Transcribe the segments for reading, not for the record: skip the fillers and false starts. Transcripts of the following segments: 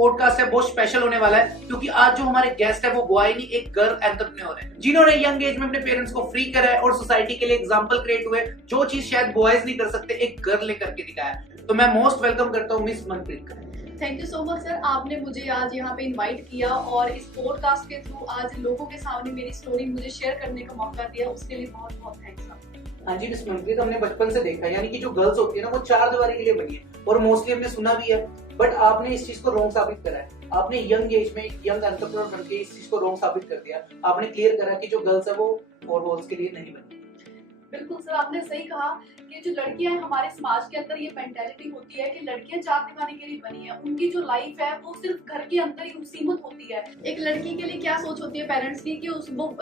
Podcast है वो special होने वाला है, क्योंकि आज जो हमारे गेस्ट है वो बॉय नहीं, एक गर्ल एंटरप्रेन्योर है, जिन्होंने यंग एज में अपने पेरेंट्स को फ्री करा है और सोसाइटी के लिए एग्जांपल क्रिएट हुए। जो चीज शायद बॉयज नहीं कर सकते, एक गर्ल ने करके दिखाया। तो मैं मोस्ट वेलकम करता हूँ मिस मनप्रीत का। Thank you so much sir, आपने मुझे आज यहाँ पे इनवाइट किया और इस पॉडकास्ट के थ्रू आज लोगों के सामने मेरी स्टोरी मुझे शेयर करने का मौका दिया, उसके लिए बहुत बहुत थैंक्स। हाँ जी मिस मनप्रीत, हमने बचपन से देखा है, यानी कि जो गर्ल्स होती है ना वो चार दीवारी के लिए बनी है और मोस्टली हमने सुना भी है, बट आपने इस चीज को रॉन्ग साबित करा है। आपने यंग एज में एक यंग एंटरप्रेन्योर बनके इस चीज को रॉन्ग साबित कर दिया। आपने क्लियर करा कि जो गर्ल्स है वो फोर वॉल्स के लिए नहीं बनी। बिल्कुल सर, आपने सही कहा कि जो लड़कियां हैं हमारे समाज के अंदर ये मेंटालिटी होती है कि लड़कियां चार दिखाने के लिए बनी है, उनकी जो लाइफ है वो सिर्फ घर के अंदर ही सीमित होती है। एक लड़की के लिए क्या सोच होती है पेरेंट्स की कि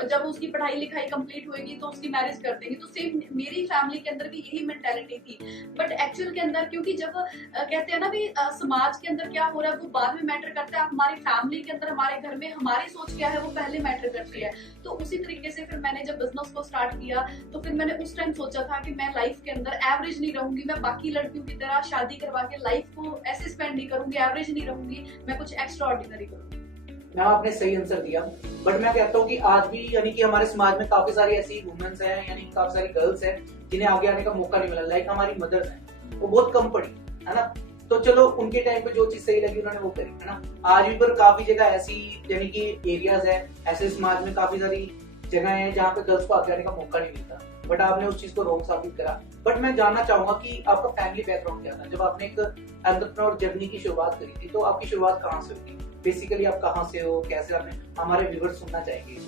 जब उसकी पढ़ाई लिखाई कंप्लीट होगी तो उसकी मैरिज कर देंगे। तो सेम मेरी फैमिली के अंदर भी यही मेंटालिटी थी, बट एक्चुअल के अंदर क्योंकि जब कहते हैं ना भी समाज के अंदर क्या हो रहा है वो बाद में मैटर करता है, हमारी फैमिली के अंदर हमारे घर में हमारी सोच क्या है वो पहले मैटर करती है। तो उसी तरीके से फिर मैंने जब बिजनेस को स्टार्ट किया तो फिर मैंने उस टाइम सोचा था कि मैं लाइफ के अंदर एवरेज नहीं रहूंगी, मैं बाकी लड़कियों की तरह शादी करवा के लाइफ को ऐसे स्पेंड नहीं करूंगी, एवरेज नहीं रहूंगी, मैं कुछ एक्स्ट्रा ऑर्डिनरी करूंगी। ना आपने सही आंसर दिया, बट मैं कहता हूँ कि आज भी यानी कि हमारे समाज में काफी सारी ऐसी वुमेन्स हैं, यानी काफी सारी गर्ल्स हैं जिन्हें आगे आने का मौका नहीं मिला। लाइक हमारी मदर्स हैं, वो बहुत कम पढ़ी है ना, तो चलो उनके टाइम पे जो चीज सही लगी उन्होंने वो करी है ना। आज भी पर काफी जगह ऐसी यानी कि एरियाज है, ऐसे समाज में काफी सारी जगह है जहाँ पे गर्ल्स को आगे आने का मौका नहीं मिलता, बट आपने उस चीज को रॉन्ग साबित करा। बट मैं जानना चाहूंगा कि आपका फैमिली बैकग्राउंड क्या था जब आपने एक एंटरप्रेन्योर जर्नी की शुरुआत करी थी, तो आपकी शुरुआत कहाँ से हुई? बेसिकली आप कहाँ से हो, कैसे? आपने हमारे व्यूअर्स सुनना चाहेंगे।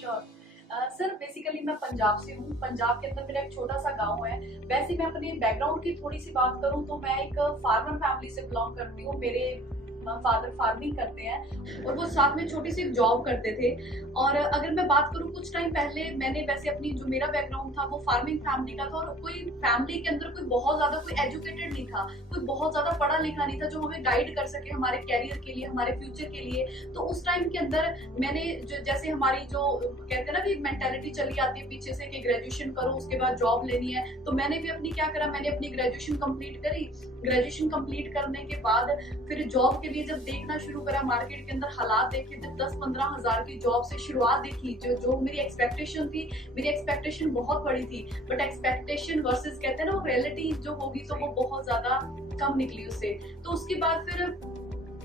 श्योर सर, बेसिकली मैं पंजाब से हूँ। पंजाब के अंदर मेरा एक छोटा सा गांव है। वैसे मैं अपने बैकग्राउंड की थोड़ी सी बात करूँ तो मैं एक फार्मर फैमिली से बिलोंग करती हूँ। मेरे फादर फार्मिंग करते हैं और वो साथ में छोटी सी जॉब करते थे। और अगर मैं बात करूं कुछ टाइम पहले, मैंने वैसे अपनी जो मेरा बैकग्राउंड था वो फार्मिंग फैमिली का था और कोई फैमिली के अंदर कोई बहुत ज्यादा कोई एजुकेटेड नहीं था, कोई बहुत ज्यादा पढ़ा लिखा नहीं था जो हमें गाइड कर सके हमारे कैरियर के लिए, हमारे फ्यूचर के लिए। तो उस टाइम के अंदर मैंने जो जैसे हमारी जो कहते हैं ना कि मेंटेलिटी चली आती है पीछे से कि ग्रेजुएशन करो उसके बाद जॉब लेनी है, तो मैंने भी अपनी क्या करा, मैंने अपनी ग्रेजुएशन कंप्लीट करी। ग्रेजुएशन कंप्लीट करने के बाद फिर जॉब के लिए जब देखना शुरू करा, मार्केट के अंदर हालात देखे, जब 10-15 हजार की जॉब से शुरुआत देखी, जो मेरी एक्सपेक्टेशन थी, मेरी एक्सपेक्टेशन बहुत बड़ी थी, बट एक्सपेक्टेशन वर्सेस कहते हैं ना वो रियलिटी जो होगी तो वो बहुत ज्यादा कम निकली उससे। तो उसके बाद फिर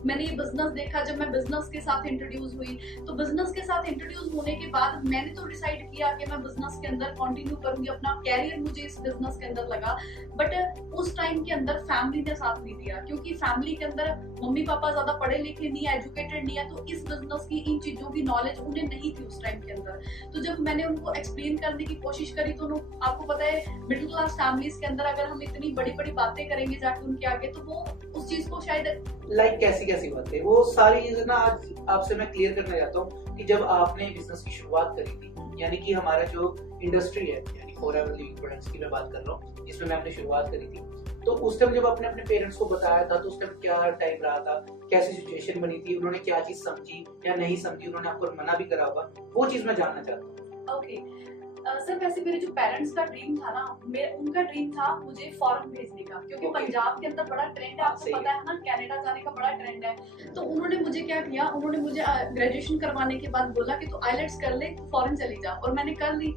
मैंने ये बिजनेस देखा। जब मैं बिजनेस के साथ इंट्रोड्यूस हुई तो बिजनेस के साथ इंट्रोड्यूस होने के बाद मैंने तो डिसाइड किया कि मैं बिजनेस के अंदर कंटिन्यू करूंगी, अपना कैरियर मुझे इस बिजनेस के अंदर लगा। बट उस टाइम के अंदर फैमिली ने साथ नहीं दिया, क्योंकि फैमिली के अंदर मम्मी पापा ज्यादा पढ़े लिखे नहीं है, एजुकेटेड नहीं है, तो इस बिजनेस की इन चीजों की नॉलेज उन्हें नहीं थी उस टाइम के अंदर। तो जब मैंने उनको एक्सप्लेन करने की कोशिश करी तो आपको पता है मिडिल क्लास फैमिलीज के अंदर अगर हम इतनी बड़ी बड़ी बातें करेंगे जाके उनके आगे तो वो उस चीज को शायद लाइक कैसी कैसी बातें, वो सारी चीजें ना आज आपसे मैं क्लियर करना चाहता हूँ कि जब आपने बिजनेस की शुरुआत करी थी, यानी कि हमारा जो इंडस्ट्री है यानी फॉरएवर लिविंग प्रोडक्ट्स की मैं बात कर रहा हूँ, जिसमें मैं अपनी शुरुआत करी थी, तो उस टाइम जब आपने अपने पेरेंट्स को बताया था तो उस टाइम क्या टाइम रहा था, कैसी सिचुएशन बनी थी, उन्होंने क्या चीज समझी या नहीं समझी, उन्होंने आपको मना भी करा होगा, वो चीज मैं जानना चाहता हूँ। ओके सर, वैसे मेरे जो पेरेंट्स का ड्रीम था ना, उनका ड्रीम था मुझे फॉरेन भेजने का, क्योंकि पंजाब के अंदर बड़ा ट्रेंड है, आपको पता है ना, कनाडा जाने का बड़ा ट्रेंड है। तो उन्होंने मुझे क्या किया, उन्होंने मुझे ग्रेजुएशन करवाने के बाद बोला कि तू आईलेट्स कर ले, तू फॉरेन चली जा। और मैंने कर ली।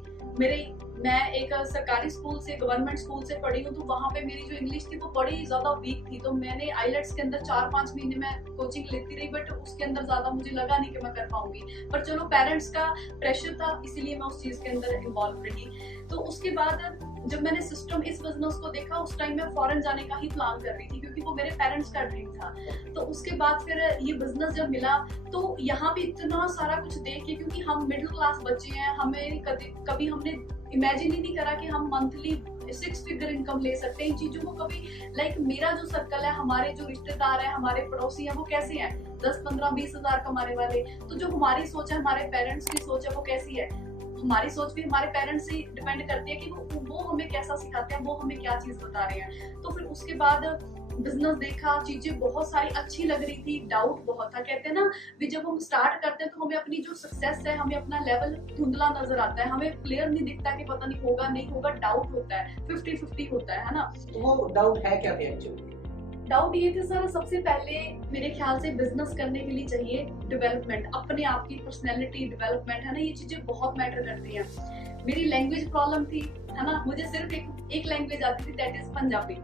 मैं एक सरकारी स्कूल से, गवर्नमेंट स्कूल से पढ़ी हूँ, तो वहाँ पे मेरी जो इंग्लिश थी वो बड़ी ज्यादा वीक थी। तो मैंने आईलेट्स के अंदर 4-5 महीने में कोचिंग लेती रही, बट उसके अंदर ज्यादा मुझे लगा नहीं कि मैं कर पाऊंगी। पर चलो पेरेंट्स का प्रेशर था, इसीलिए मैं उस चीज के अंदर इन्वॉल्व रही। तो उसके बाद जब मैंने सिस्टम इस बिजनेस को देखा, उस टाइम मैं फॉरेन जाने का ही प्लान कर रही थी, क्योंकि वो मेरे पेरेंट्स का ड्रीम था। तो उसके बाद फिर ये बिजनेस जब मिला तो यहाँ पे इतना सारा कुछ देख के, क्योंकि हम मिडिल क्लास बच्चे हैं, हमें कभी हमने इमेजिन ही नहीं करा कि हम मंथली 6 फिगर इनकम ले सकते हैं। इन चीजों को कभी लाइक मेरा जो सर्कल है, हमारे जो रिश्तेदार हैं, हमारे पड़ोसी हैं, वो कैसे हैं 10-15-20 हजार कमाने वाले। तो जो हमारी सोच है, हमारे पेरेंट्स की सोच है, वो कैसी है, हमारी सोच भी हमारे पेरेंट्स से डिपेंड करती है कि वो हमें कैसा सिखाते हैं, वो हमें क्या चीज बता रहे हैं। तो फिर उसके बाद बिजनेस देखा, चीजें बहुत सारी अच्छी लग रही थी, डाउट बहुत था। कहते हैं ना भी जब हम स्टार्ट करते हैं तो हमें अपनी जो सक्सेस है, हमें अपना लेवल धुंधला नजर आता है, हमें क्लियर नहीं दिखता कि पता नहीं होगा नहीं होगा, डाउट होता है, 50-50 होता है ना। तो वो डाउट है क्या थे एक्चुअली? डाउट ये थे सर, सबसे पहले मेरे ख्याल से बिजनेस करने के लिए चाहिए डेवलपमेंट, अपने आप की पर्सनैलिटी डेवलपमेंट, है ना, ये चीजें बहुत मैटर करती हैं। मेरी लैंग्वेज प्रॉब्लम थी, है ना, मुझे सिर्फ एक लैंग्वेज आती थी, दैट इज पंजाबी।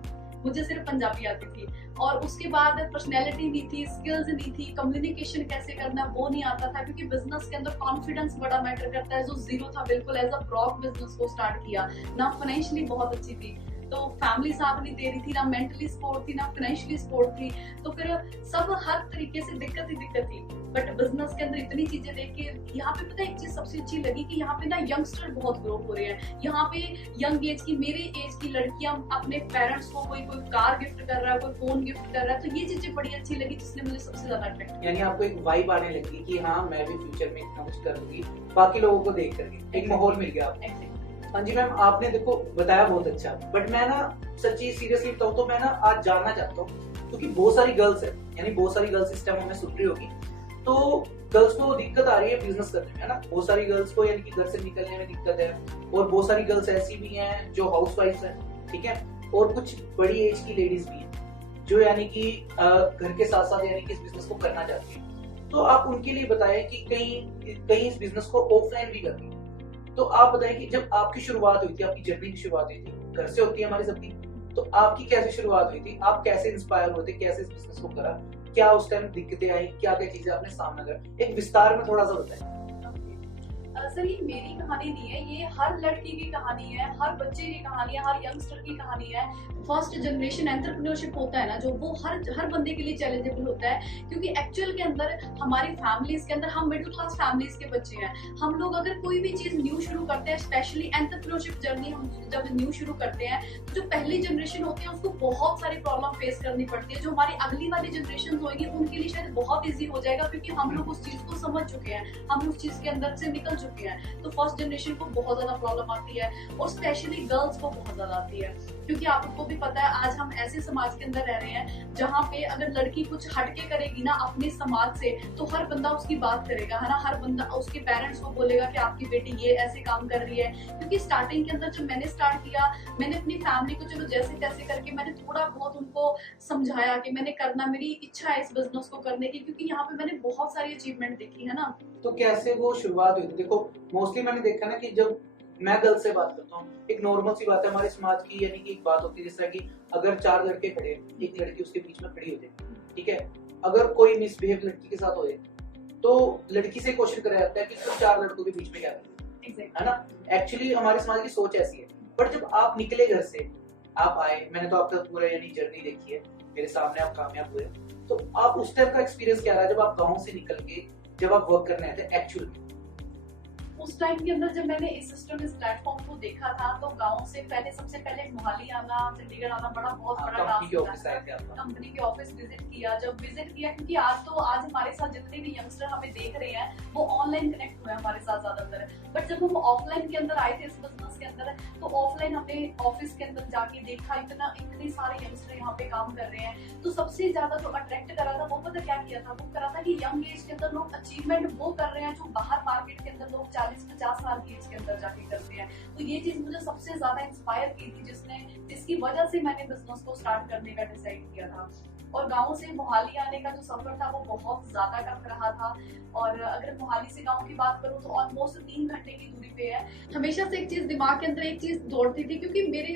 मुझे सिर्फ पंजाबी आती थी, और उसके बाद पर्सनैलिटी नहीं थी, स्किल्स नहीं थी, कम्युनिकेशन कैसे करना है वो नहीं आता था, क्योंकि बिजनेस के अंदर कॉन्फिडेंस बड़ा मैटर करता है, जो जीरो था बिल्कुल, एज अ ब्रॉक बिजनेस को स्टार्ट किया ना, फाइनेंशियली बहुत अच्छी थी, तो फैमिली साथ नहीं दे रही थी, ना मेंटली सपोर्ट थी, ना फाइनेंशियली सपोर्ट थी, तो फिर सब हर तरीके से दिक्कत ही दिक्कत थी। बट बिजनेस के अंदर इतनी चीजें देख के यहाँ पे पता है एक चीज सबसे अच्छी लगी कि यहाँ पे ना यंगस्टर बहुत ग्रो हो रहे हैं। यहाँ पे यंग एज की, मेरे एज की लड़कियां अपने पेरेंट्स को कोई कार गिफ्ट कर रहा है, कोई फोन गिफ्ट कर रहा है, तो ये चीजें बड़ी अच्छी लगी, जिसने मुझे सबसे ज्यादा अट्रैक्ट किया। यानी आपको एक वाइब आने लगी कि हाँ मैं भी फ्यूचर में इतना कुछ करूंगी, बाकी लोगों को देख करके एक माहौल मिल गया आपको। हाँ जी मैम, आपने देखो बताया बहुत अच्छा, बट मैं ना सच्ची सीरियसली बताऊँ तो मैं ना आज जानना चाहता हूँ, क्योंकि बहुत सारी गर्ल्स है, यानी बहुत सारी गर्ल्स इस टाइम हमें सुन रही होगी, तो गर्ल्स को दिक्कत आ रही है बिजनेस करने में, है ना, बहुत सारी गर्ल्स को यानी कि घर से निकलने में दिक्कत है, और बहुत सारी गर्ल्स ऐसी भी हैं जो हाउसवाइफ्स हैं, ठीक है, और कुछ बड़ी एज की लेडीज भी हैं जो यानी कि घर के साथ साथ यानी कि इस बिजनेस को करना चाहती है। तो आप उनके लिए बताएं कि कहीं इस बिजनेस को ऑफलाइन भी करती है, तो आप बताएं कि जब आपकी शुरुआत हुई थी, आपकी जर्नी की शुरुआत हुई थी, घर से होती है हमारी सबकी, तो आपकी कैसे शुरुआत हुई थी, आप कैसे इंस्पायर हुए थे, कैसे इस बिजनेस को करा, क्या उस टाइम दिक्कतें आई, क्या क्या चीजें आपने सामना करा, एक विस्तार में थोड़ा सा बताएं। सर ये मेरी कहानी नहीं है, ये हर लड़की की कहानी है, हर बच्चे की कहानी है, हर यंगस्टर की कहानी है। फर्स्ट जनरेशन एंटरप्रेन्योरशिप होता है ना, जो वो हर बंदे के लिए चैलेंजेबल होता है, क्योंकि एक्चुअल के अंदर हमारी फैमिलीज के अंदर, हम मिडिल क्लास फैमिलीज के बच्चे हैं, हम लोग अगर कोई भी चीज न्यू शुरू करते हैं, स्पेशली एंटरप्रेन्योरशिप जर्नी हम जब न्यू शुरू करते हैं, तो जो पहली जनरेशन होती है उसको बहुत सारी प्रॉब्लम फेस करनी पड़ती है। जो हमारी अगली वाली जनरेशन होगी उनके लिए शायद बहुत ईजी हो जाएगा, क्योंकि हम लोग उस चीज को समझ चुके हैं, हम उस चीज के अंदर से निकल चुके हैं। तो फर्स्ट जनरेशन को बहुत ज्यादा प्रॉब्लम आती है, और स्पेशली गर्ल्स को बहुत ज्यादा आती है, क्योंकि आपको भी पता है आज हम ऐसे समाज के अंदर रह रहे हैं जहाँ पे अगर लड़की कुछ हटके करेगी ना अपने समाज से, तो हर बंदा उसकी बात करेगा, है ना, हर बंदा उसके पेरेंट्स को बोलेगा कि आपकी बेटी ये ऐसे काम कर रही है। क्योंकि स्टार्टिंग के अंदर जब मैंने स्टार्ट किया, मैंने अपनी फैमिली को चलो जैसे तैसे करके मैंने थोड़ा बहुत उनको समझाया कि मैंने करना, मेरी इच्छा है इस बिजनेस को करने की, क्योंकि यहाँ पे मैंने बहुत सारी अचीवमेंट देखी है ना। तो कैसे वो शुरुआत हुई थी? देखो मोस्टली मैंने देखा ना कि जब मैं गर्ल्स से बात करता हूँ, एक नॉर्मल सी बात है हमारे समाज की, यानी कि एक बात होती है, जैसा कि अगर 4 लड़के खड़े, एक लड़की उसके बीच में खड़ी हो जाए, ठीक है, अगर कोई मिसबिहेव लड़की के साथ हो जाए, तो लड़की से क्वेश्चन करा जाता है कि तुम 4 लड़कों के बीच में क्या कर रही हो, है ना। एक्चुअली हमारे समाज की सोच ऐसी है, बट जब आप निकले घर से, आप आए, मैंने तो आपका पूरा यानी जर्नी देखी है, मेरे सामने आप कामयाब हुए, तो आप उस टाइम का एक्सपीरियंस क्या रहा जब आप गाँव से निकल के जब आप वर्क करने आए थे एक्चुअल में? उस टाइम के अंदर जब मैंने इस सिस्टम, इस प्लेटफॉर्म को देखा था, तो गांव से पहले सबसे पहले मोहाली आना, चंडीगढ़ आना बड़ा बहुत बड़ा टास्क था। कंपनी के ऑफिस विजिट किया, जब विजिट किया, क्योंकि आज हमारे साथ जितने भी यंगस्टर हमें देख रहे हैं वो ऑनलाइन कनेक्ट हुए हमारे साथ ज्यादातर, बट जब हम ऑफलाइन के अंदर आए थे इस बिजनेस के अंदर, तो ऑफलाइन हमने ऑफिस के अंदर जाके देखा, इतने सारे यंगस्टर यहाँ पे काम कर रहे हैं, तो सबसे ज्यादा जो अट्रैक्ट करा था वो पता क्या किया था, वो करा था कि यंग एज के अंदर लोग अचीवमेंट वो कर रहे हैं जो बाहर मार्केट के अंदर लोग 40-50 साल की एज के अंदर जाके करते हैं। तो ये चीज मुझे सबसे ज्यादा इंस्पायर की थी, जिसकी वजह से मैंने बिजनेस को स्टार्ट करने का डिसाइड किया था। और गांव से मोहाली आने का जो सफर था वो बहुत ज्यादा टफ रहा था, और अगर मोहाली से गांव की बात करूं तो ऑलमोस्ट 3 घंटे की दूरी पे है। हमेशा से एक चीज दिमाग के अंदर एक चीज दौड़ती थी, क्योंकि मेरी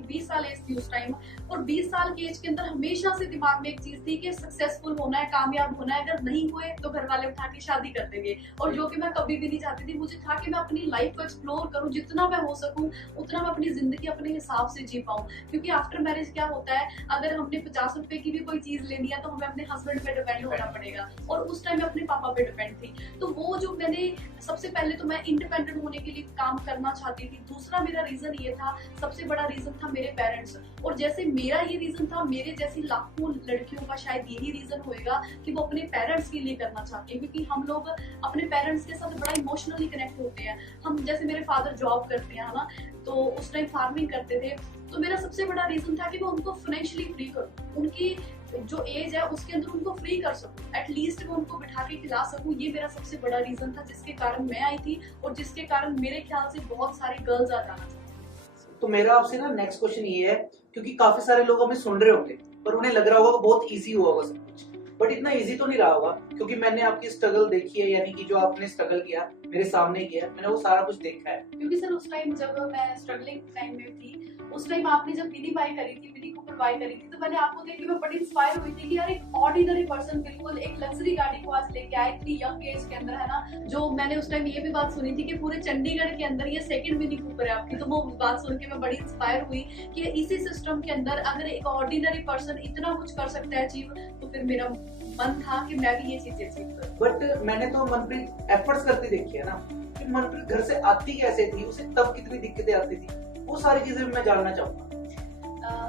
20 साल एज थी उस टाइम, और 20 साल की एज के अंदर हमेशा से दिमाग में एक चीज थी कि सक्सेसफुल होना है, कामयाब होना है, अगर नहीं हुए तो घर वाले उठा के शादी कर देंगे, और जो कि मैं कभी भी नहीं चाहती थी। मुझे था कि मैं अपनी लाइफ को एक्सप्लोर करूं, जितना मैं हो सकूं उतना मैं अपनी जिंदगी अपने हिसाब से जी पाऊं, क्योंकि आफ्टर मैरिज क्या होता है, अगर हमने 50 रुपए की भी कोई चीज लेनी है तो हमें अपने हस्बैंड पे डिपेंड होना पड़ेगा, और उस टाइम में अपने पापा पे डिपेंड थी। तो वो जो मैंने सबसे पहले तो मैं इंडिपेंडेंट होने के लिए काम करना चाहती थी। दूसरा मेरा रीजन ये था, सबसे बड़ा रीजन था मेरे पेरेंट्स, और जैसे मेरा ये रीजन था, मेरे जैसी लाखों लड़कियों का शायद यही रीजन होएगा कि वो अपने पेरेंट्स के लिए करना चाहती है, क्योंकि हम लोग अपने पेरेंट्स के साथ बड़ा इमोशनली कनेक्ट होते हैं। हम जैसे मेरे फादर जॉब करते हैं ना, तो उस टाइम फार्मिंग करते थे, तो मेरा सबसे बड़ा रीजन था कि मैं उनको फाइनेंशियली फ्री करूं, उनकी जो एज है उसके अंदर उनको फ्री कर सकूं, एटलीस्ट मैं उनको बिठा के खिला सकूं। ये मेरा सबसे बड़ा रीजन था, जिसके कारण मैं आई थी, और जिसके कारण मेरे ख्याल से बहुत सारी गर्ल्स आ जाना चाहती हैं। तो मेरा आपसे ना नेक्स्ट क्वेश्चन ये है, क्योंकि काफी सारे लोग हमें सुन रहे होंगे, पर उन्हें लग रहा होगा बहुत ईजी हुआ होगा सब कुछ, बट इतना इजी तो नहीं रहा होगा, क्योंकि मैंने आपकी स्ट्रगल देखी है, यानी कि जो आपने स्ट्रगल किया मेरे सामने किया, मैंने वो सारा कुछ देखा है। क्योंकि सर उस टाइम जब मैं स्ट्रगलिंग टाइम में थी, उस टाइम आपने जब मिनी बाय करी थी, मिनी कूपर बाय करी थी, तो मैंने आपको देख के मैं बड़ी इंस्पायर हुई थी कि यार एक ऑर्डिनरी पर्सन बिल्कुल एक लग्जरी गाड़ी को आज लेके आए इतनी यंग एज के अंदर, है ना। जो मैंने उस टाइम ये भी बात सुनी थी कि पूरे चंडीगढ़ के अंदर ये सेकंड मिनी कूपर है आपकी, तो वो बात सुन के मैं बड़ी इंस्पायर हुई कि इसी सिस्टम के अंदर अगर एक ऑर्डिनरी पर्सन इतना कुछ कर सकता है अचीव, तो फिर मेरा मन था कि मैं भी ये चीजें अचीव करूं। बट मैंने तो मनप्रीत एफर्ट्स करती देखी है ना, कि मनप्रीत घर से आती कैसे थी, उसे तब कितनी दिक्कतें आती थी, वो सारी चीजें भी मैं जानना चाहूंगा।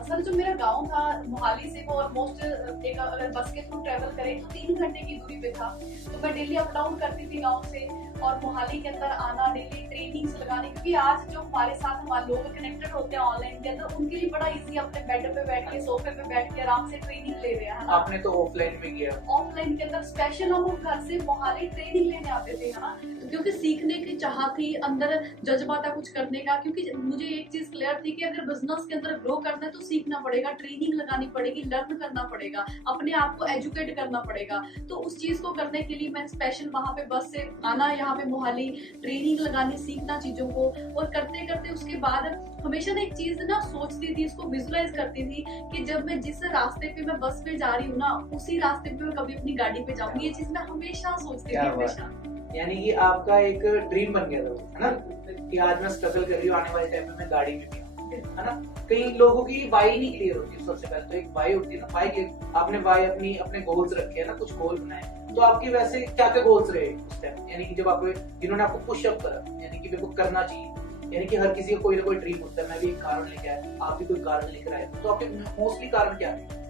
सर जो मेरा गांव था मोहाली से, वो ऑलमोस्ट एक अगर बस के थ्रू ट्रेवल करें तो 3 घंटे की दूरी पे था, तो मैं डेली अप डाउन करती थी गांव से, और मोहाली के अंदर आना, डेली ट्रेनिंग्स लगानी, क्योंकि आज जो हमारे साथ हमारे लोग कनेक्टेड होते हैं ऑनलाइन के अंदर, उनके लिए बड़ा इजी अपने बेड पे बैठ के, सोफे पे बैठ के आराम से ट्रेनिंग ले रहे हैं। आपने तो ऑफलाइन में किया। ऑफलाइन के अंदर स्पेशल हम घर से मोहाली ट्रेनिंग लेने आते थे, है ना, क्योंकि सीखने की चाह थी, अंदर जज्बा था कुछ करने का, क्योंकि मुझे एक चीज क्लियर थी कि अगर बिजनेस के अंदर ग्रो करना है तो सीखना पड़ेगा, ट्रेनिंग लगानी पड़ेगी, लर्न करना पड़ेगा, अपने आप को एजुकेट करना पड़ेगा। तो उस चीज को करने के लिए मैं स्पेशल वहां पे बस से आना, यहाँ पे मोहाली ट्रेनिंग लगानी, सीखना चीजों को, और करते करते उसके बाद हमेशा ना एक चीज ना सोचती थी, इसको विजुलाइज करती थी कि जब मैं जिस रास्ते पे मैं बस पे जा रही हूँ ना, उसी रास्ते पे मैं कभी अपनी गाड़ी पे जाऊंगी। ये चीज मैं हमेशा सोचती थी, हमेशा। यानी कि आपका एक ड्रीम बन गया था, है ना, कि आज मैं स्ट्रगल कर रही हूँ, आने वाले टाइम में मैं गाड़ी में भी आऊँ, है ना। कई लोगों की वाई नहीं क्लियर होती है, सबसे पहले तो एक वाई होती है ना, वाई क्लियर, आपने वाई अपने गोल्स रखे हैं ना, कुछ गोल बनाए, तो आपकी वैसे क्या क्या गोल्स रहे उस टाइम, यानी कि जब आप जिन्होंने आपको पुश अप करा, यानी कि मेरे को करना चाहिए, यानी कि हर किसी का कोई ना कोई ड्रीम होता है, मैं भी एक कारण लेके आया, आप भी कोई कारण लेकर आए, तो आपके मोस्टली कारण क्या है?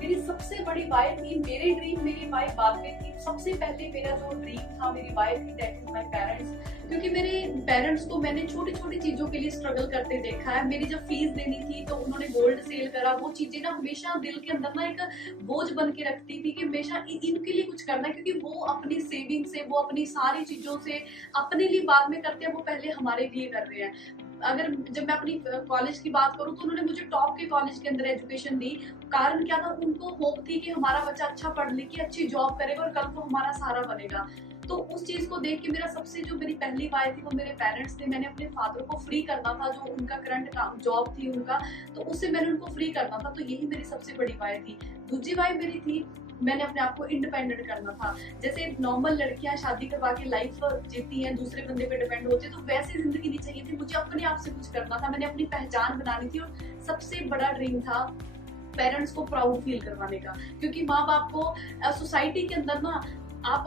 मेरी सबसे बड़ी वाई थी, मेरे ड्रीम मेरी वाई बाद में थी। सबसे पहले मेरा जो ड्रीम था, मेरी वाई थी, दैट इज माय पेरेंट्स, क्योंकि मेरे पेरेंट्स को मैंने छोटी छोटी चीजों के लिए स्ट्रगल करते देखा है। मेरी जब फीस देनी थी तो उन्होंने गोल्ड सेल करा, वो चीजें ना हमेशा दिल के अंदर ना एक बोझ बन के रखती थी कि हमेशा इनके लिए कुछ करना है, क्योंकि वो अपनी सेविंग से, वो अपनी सारी चीजों से अपने लिए बाद में करते हैं, वो पहले हमारे लिए कर रहे हैं। अगर जब मैं अपनी कॉलेज की बात करूं तो उन्होंने मुझे टॉप के कॉलेज के अंदर एजुकेशन दी। कारण क्या था, उनको होप थी कि हमारा बच्चा अच्छा पढ़ लिख के अच्छी जॉब करेगा और कल को हमारा सहारा बनेगा। तो उस चीज को देख के मेरा सबसे जो मेरी पहली वाई थी वो मेरे पेरेंट्स थे। मैंने अपने फादर को फ्री करना था, जो उनका करंट काम जॉब थी उनका, तो उससे मैंने उनको फ्री करना था, तो यही मेरी सबसे बड़ी वाई थी। दूसरी वाई मेरी थी, मैंने अपने आप को इंडिपेंडेंट करना था। जैसे नॉर्मल लड़कियां शादी करवा के लाइफ जीती हैं, दूसरे बंदे पे डिपेंड होती है, तो वैसी जिंदगी नहीं चाहिए थी, मुझे अपने आप से कुछ करना था, मैंने अपनी पहचान बनानी थी। और सबसे बड़ा ड्रीम था पेरेंट्स को प्राउड फील करवाने का, क्योंकि माँ बाप को सोसाइटी के अंदर ना आप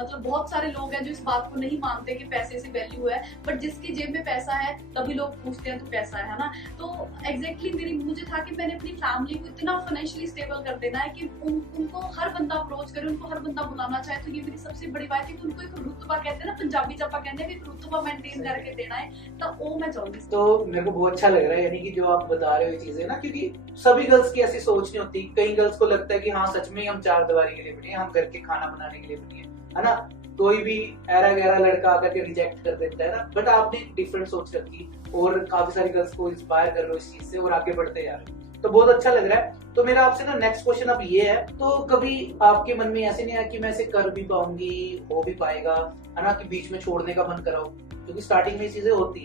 मतलब बहुत सारे लोग हैं जो इस बात को नहीं मानते कि पैसे से वैल्यू है, बट जिसकी जेब में पैसा है तभी लोग पूछते हैं तो पैसा है ना। तो एग्जैक्टली मेरी मुझे था कि मैंने अपनी फैमिली को इतना फाइनेंशियली स्टेबल कर देना है कि उनको हर बंदा अप्रोच करे, उनको हर बंदा बुलाना चाहे। तो ये मेरी सबसे बड़ी बात है कि उनको एक रुतबा कहते हैं ना, पंजाबी जब कहते हैं, एक रुतबा मेंटेन करके देना है, तो वो मैं चाहूंगी। तो मेरे को बहुत अच्छा लग रहा है, यानी कि जो आप बता रहे हो ये चीजें ना, क्योंकि सभी गर्ल्स की ऐसी सोच नहीं होती। कई गर्ल्स को लगता है कि हाँ सच में हम चार दीवारी के लिए बनी है, हम घर के खाना बनाने के लिए बनी है ना। कोई भी ऐरा गहरा लड़का आकर के रिजेक्ट कर देता है ना, बट आपने डिफरेंट सोच रखी और काफी सारी गर्ल्स को इंस्पायर कर रहे हो इस चीज से और आगे बढ़ते जा रहे हो, तो बहुत अच्छा लग रहा है। तो मेरा आपसे ना नेक्स्ट क्वेश्चन अब ये है, तो कभी आपके मन में ऐसे नहीं आया कि मैं इसे कर भी पाऊंगी, हो भी पाएगा, है ना, कि बीच में छोड़ने का मन करा हो, क्योंकि स्टार्टिंग में ये चीजें होती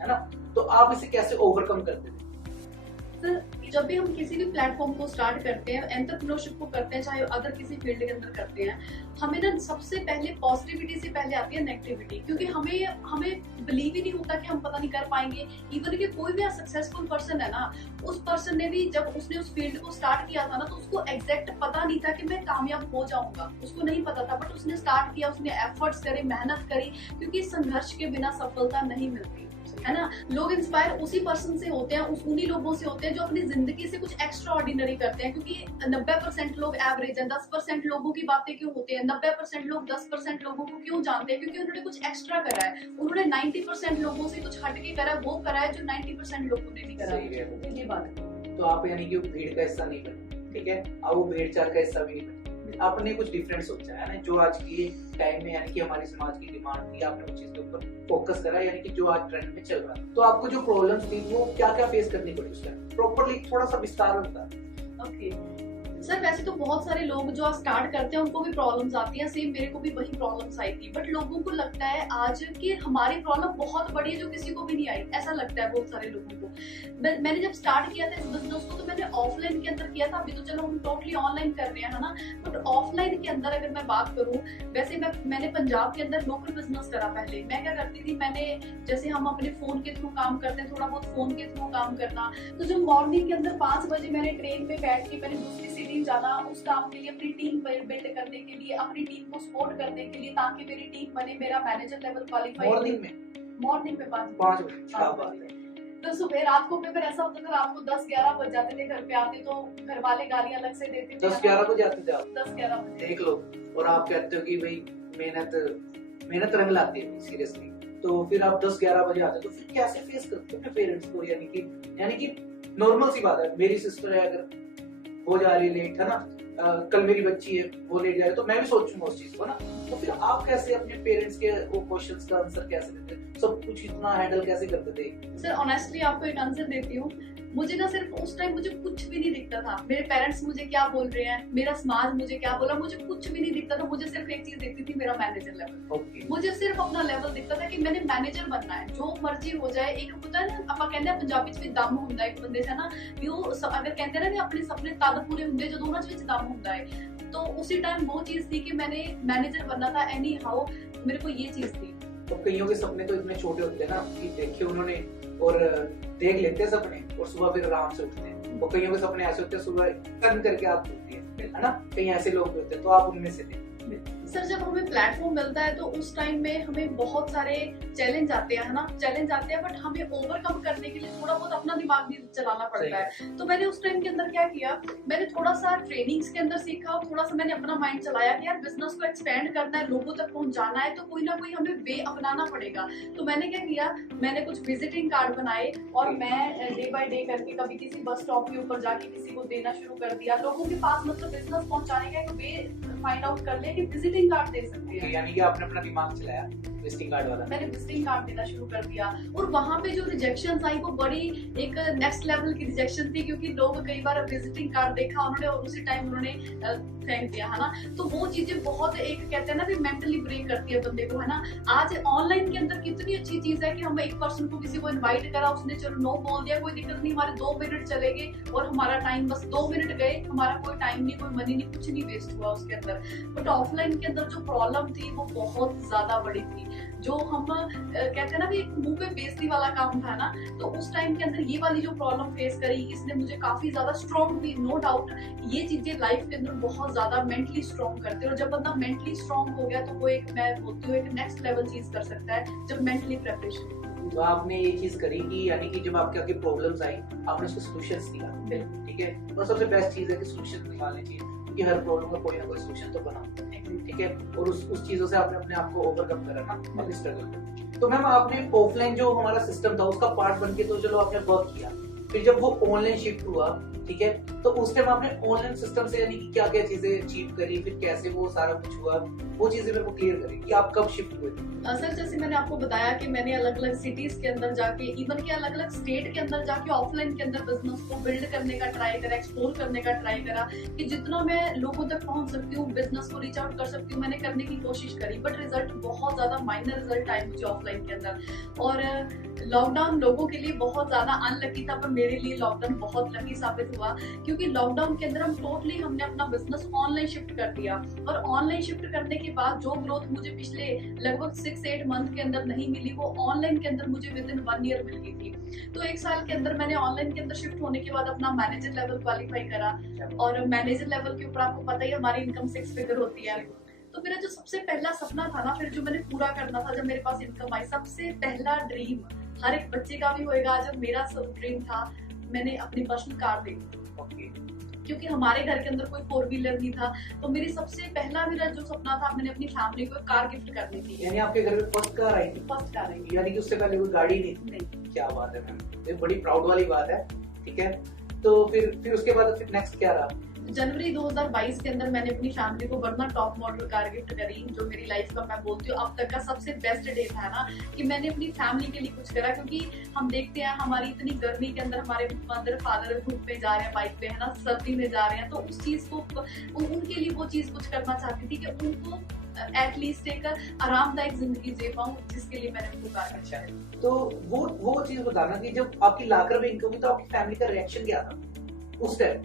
है ना, तो आप इसे कैसे ओवरकम करते थे? सर जब भी हम किसी भी प्लेटफॉर्म को स्टार्ट करते हैं, एंटरप्रेन्योरशिप को करते हैं, चाहे अदर किसी फील्ड के अंदर करते हैं, हमें ना सबसे पहले पॉजिटिविटी से पहले आती है नेगेटिविटी, क्योंकि हमें बिलीव ही नहीं होता कि हम पता नहीं कर पाएंगे। इवन कि कोई भी सक्सेसफुल पर्सन है ना, उस पर्सन ने भी जब उसने उस फील्ड को स्टार्ट किया था ना, तो उसको एग्जैक्ट पता नहीं था कि मैं कामयाब हो जाऊंगा, उसको नहीं पता था, बट उसने स्टार्ट किया, उसने एफर्ट्स करे, मेहनत करी, क्योंकि संघर्ष के बिना सफलता नहीं मिलती, है ना। लोग इंस्पायर उसी पर्सन से होते हैं, उन्हीं लोगों से होते हैं जो अपनी जिंदगी से कुछ एक्स्ट्रा ऑर्डिनरी करते हैं, क्योंकि 90% लोग एवरेज हैं, 10% लोगों की बातें क्यों होती है, 90% लोग 10% लोगों को क्यों जानते हैं, क्योंकि उन्होंने कुछ एक्स्ट्रा करा है, उन्होंने 90% लोगों से कुछ हटके करा है, वो करा है जो 90% लोगों ने नहीं करा है। ये बात है। तो आप यानी कि भीड़ का हिस्सा नहीं बने, ठीक है, अब वो भेड़ चाल का हिस्सा भी नहीं बने, आपने कुछ डिफरेंट सोचा है ना, जो आज की टाइम में यानी कि हमारे समाज की डिमांड थी, आपने उस चीज के ऊपर फोकस करा, यानी कि जो आज ट्रेंड में चल रहा है। तो आपको जो प्रॉब्लम्स थी वो क्या क्या फेस करनी पड़ी उस टाइम, प्रॉपर्ली थोड़ा सा विस्तार होता है। ओके सर, वैसे तो बहुत सारे लोग जो स्टार्ट करते हैं उनको भी प्रॉब्लम्स आती हैं, सेम मेरे को भी वही प्रॉब्लम्स आई थी, बट लोगों को लगता है आज कि हमारी प्रॉब्लम बहुत बड़ी है जो किसी को भी नहीं आई, ऐसा लगता है बहुत सारे लोगों को। मैंने जब स्टार्ट किया था इस बिजनेस को तो मैंने ऑफलाइन के अंदर किया था, अभी तो चलो हम टोटली ऑनलाइन कर रहे हैं, है ना, बट ऑफलाइन के अंदर अगर मैं बात करूँ, वैसे मैंने पंजाब के अंदर लोकल बिजनेस करा। पहले मैं क्या करती थी, मैंने जैसे हम अपने फोन के थ्रू काम करते हैं, थोड़ा बहुत फोन के थ्रू काम करना, तो जब मॉर्निंग के अंदर 5 बजे मैंने ट्रेन पे बैठ के मैंने दूसरी सिटी जाना, उस काम के लिए अपनी टीम बिल्ड करने के लिए, अपनी टीम को सपोर्ट करने के लिए, ताकि मेरी टीम बने, मेरा मैनेजर लेवल क्वालिफाई। मॉर्निंग में 5 बजे तो सुबह रात को फिर ऐसा होता था, रात को 10-11 बज जाते थे घर पे आते, तो घर वाले गालियां अलग से देते थे। 10-11 बजे आते थे आप? 10-11 बजे देख लो। और आप कहते हो कि भाई मेहनत रंग लाती है सीरियसली, तो फिर आप 10-11 बजे आते हो, तो फिर कैसे फेस करते हो अपने पेरेंट्स को? यानी कि नॉर्मल सी बात है, मेरी सिस्टर है, अगर हो जा रही लेट, है ना, कल मेरी बच्ची है वो लेट जा रही है, तो मैं भी सोचूंगा उस चीज को ना। तो फिर आप कैसे अपने पेरेंट्स के वो क्वेश्चंस का आंसर कैसे देते, सब कुछ इतना हैंडल कैसे करते थे? सर ऑनेस्टली आपको एक आंसर देती हूँ, मुझे ना सिर्फ उस टाइम मुझे कुछ भी नहीं दिखता था, मेरे पेरेंट्स मुझे क्या बोल रहे हैं, मेरा समाज मुझे क्या बोला, मुझे कुछ भी नहीं दिखता था। मुझे सिर्फ एक चीज दिखती थी, मेरा मैनेजर लेवल। मुझे सिर्फ अपना लेवल दिखता था कि मैंने मैनेजर बनना है, जो मर्जी हो जाए। एक होता है ना, आप कहते हैं पंजाबी च दम होंदा है एक बंदे से ना, भी वो अगर कहते हैं ना अपने सपने तद पूरे होंगे जो उन्हां च दम होंदा है, तो उसी टाइम वो चीज थी कि मैंने मैनेजर बनना था। एनी हाउ मेरे को ये चीज थी। तो कईयों के सपने तो इतने छोटे होते हैं ना कि देखे उन्होंने और देख लेते हैं सपने, और सुबह फिर आराम से उठते हैं। और कईयों के सपने ऐसे होते हैं सुबह टर्न करके आप उठती है ना, कहीं ऐसे लोग भी होते हैं, तो आप उनमें से थे। सर जब हमें प्लेटफॉर्म मिलता है तो उस टाइम में हमें बहुत सारे चैलेंज आते हैं, है ना, चैलेंज आते हैं, बट हमें ओवरकम करने के लिए थोड़ा बहुत अपना दिमाग भी चलाना पड़ता है। तो मैंने उस टाइम के अंदर क्या किया, मैंने थोड़ा सा ट्रेनिंग्स के अंदर सीखा, और थोड़ा सा मैंने अपना माइंड चलाया कि यार बिजनेस को एक्सपेंड करना है, लोगों तक पहुंचाना है, तो कोई ना कोई हमें वे अपनाना पड़ेगा। तो मैंने क्या किया, मैंने कुछ विजिटिंग कार्ड बनाए, और मैं डे बाय डे करके कभी किसी बस स्टॉप के ऊपर जाके किसी को देना शुरू कर दिया। लोगों के पास मतलब बिजनेस पहुंचाने का एक वे फाइंड आउट कर ले कि विजिटिंग कार्ड दे सकते हैं। यानी कि आपने अपना दिमाग चलाया विजिटिंग कार्ड वाला। मैंने विजिटिंग कार्ड देना शुरू कर दिया, और वहाँ पे जो रिजेक्शंस आई वो बड़ी एक नेक्स्ट लेवल की रिजेक्शन थी, क्योंकि लोग कई बार विजिटिंग कार्ड देखा उन्होंने और उसी टाइम उन्होंने फेंक दिया, है ना। तो वो चीजें बहुत एक कहते हैं ना कि मेंटली ब्रेक करती है बंदे को, है ना। आज ऑनलाइन के अंदर कितनी अच्छी चीज है कि हम एक पर्सन को किसी को इन्वाइट करा, उसने चलो नो बोल दिया, कोई दिक्कत नहीं, हमारे 2 मिनट चले गए और हमारा टाइम बस 2 मिनट गए, हमारा कोई टाइम नहीं, कोई मनी नहीं, कुछ नहीं वेस्ट हुआ उसके अंदर। बट ऑफलाइन के अंदर जो प्रॉब्लम थी वो बहुत ज्यादा बड़ी थी, जो हम कहते हैं ना कि मुंह पे बेइज्जती वाला काम था ना। तो उस टाइम के अंदर ये वाली जो प्रॉब्लम फेस करी, इसने मुझे काफी ज्यादा स्ट्रॉन्ग भी, नो डाउट ये चीजें लाइफ के अंदर बहुत ज्यादा मेंटली स्ट्रॉन्ग करते हैं, और जब बंदा मेंटली स्ट्रॉन्ग हो गया तो वो एक, मैं बोलती हूँ, एक नेक्स्ट लेवल चीज कर सकता है जब मेंटली प्रिपरेशन। तो आपने ये चीज करी कि यानी कि जब आपके आगे प्रॉब्लम्स आई आपने उसको सॉल्यूशंस दिया, ठीक है। और सबसे बेस्ट चीज है कि सॉल्यूशन निकालने चाहिए, क्योंकि हर प्रॉब्लम का कोई ना कोई सॉल्यूशन तो बना, ठीक है। और उस चीजों से आपने अपने आप को ओवरकम करा ना, अपनी स्ट्रगल को। तो मैम आपने ऑफलाइन जो हमारा सिस्टम था उसका पार्ट बन के तो चलो आपने वर्क किया, फिर जब वो ऑनलाइन शिफ्ट हुआ, ठीक है, तो उस टाइम आपने ऑनलाइन सिस्टम से यानी कि क्या क्या चीजें अचीव करी, फिर कैसे वो सारा कुछ हुआ, वो चीजें मेरे को क्लियर करें कि आप कब शिफ्ट हुए थे। सर जैसे मैंने आपको बताया कि मैंने अलग अलग सिटीज के अंदर जाके, इवन के अलग अलग स्टेट के अंदर जाके ऑफलाइन के अंदर बिजनेस को बिल्ड करने का ट्राई करा, एक्सप्लोर करने का ट्राई करा, कि जितना मैं लोगों तक पहुंच सकती हूँ, बिजनेस को रीच आउट कर सकती हूँ, मैंने करने की कोशिश करी। बट रिजल्ट बहुत ज्यादा माइनर रिजल्ट आए मुझे ऑफलाइन के अंदर। और लॉकडाउन लोगों के लिए बहुत ज्यादा अनलकी था, पर मेरे लिए लॉकडाउन बहुत लकी साबित हुआ, क्योंकि लॉकडाउन के अंदर हमने अपना बिजनेस ऑनलाइन शिफ्ट कर दिया। और ऑनलाइन शिफ्ट करने के बाद जो ग्रोथ मुझे पिछले लगभग 6-8 मंथ के अंदर नहीं मिली, वो ऑनलाइन के अंदर मुझे विद इन 1 ईयर मिल गई थी। तो 1 साल के अंदर मैंने ऑनलाइन के अंदर शिफ्ट होने के बाद अपना मैनेजर लेवल क्वालिफाई करा, और मैनेजर लेवल के ऊपर आपको पता ही हमारी इनकम 6 फिगर होती है। तो मेरा जो सबसे पहला सपना था ना, फिर जो मैंने पूरा करना था, जब मेरे पास इनकम आई, सबसे पहला ड्रीम हर एक बच्चे का भी होएगा, जब मेरा सब ड्रीम था, मैंने अपनी पर्सनल कार ली, क्योंकि हमारे घर के अंदर कोई 4 व्हीलर नहीं था। तो मेरी सबसे पहला मेरा जो सपना था, मैंने अपनी फैमिली को एक कार गिफ्ट करनी थी। यानी आपके घर में फर्स्ट कार आई थी? फर्स्ट कार आई थी, यानी कि उससे पहले कोई गाड़ी नहीं। क्या बात है मैम, ये बड़ी प्राउड वाली बात है, ठीक है। तो फिर उसके बाद फिर नेक्स्ट क्या रहा? जनवरी 2022 के अंदर मैंने अपनी फैमिली को वर्ना टॉप मॉडल कार गिफ्ट करी, जो मेरी लाइफ का मैं बोलती हूँ अब तक का सबसे बेस्ट डे था ना, कि मैंने अपनी फैमिली के लिए कुछ करा। क्योंकि हम देखते हैं हमारी इतनी गर्मी के अंदर हमारे मदर फादर धूप में जा रहे हैं, बाइक पे है ना, सर्दी में जा रहे हैं, तो उस चीज को उनके लिए वो चीज कुछ करना चाहती थी कि उनको एटलीस्ट एक आरामदायक जिंदगी जी पाऊं, जिसके लिए मैंने उनको कार अच्छा है। तो वो चीज बताना कि जब आपकी लाकर में इनकम हुई तो आपकी फैमिली का रिएक्शन क्या था उस टाइम?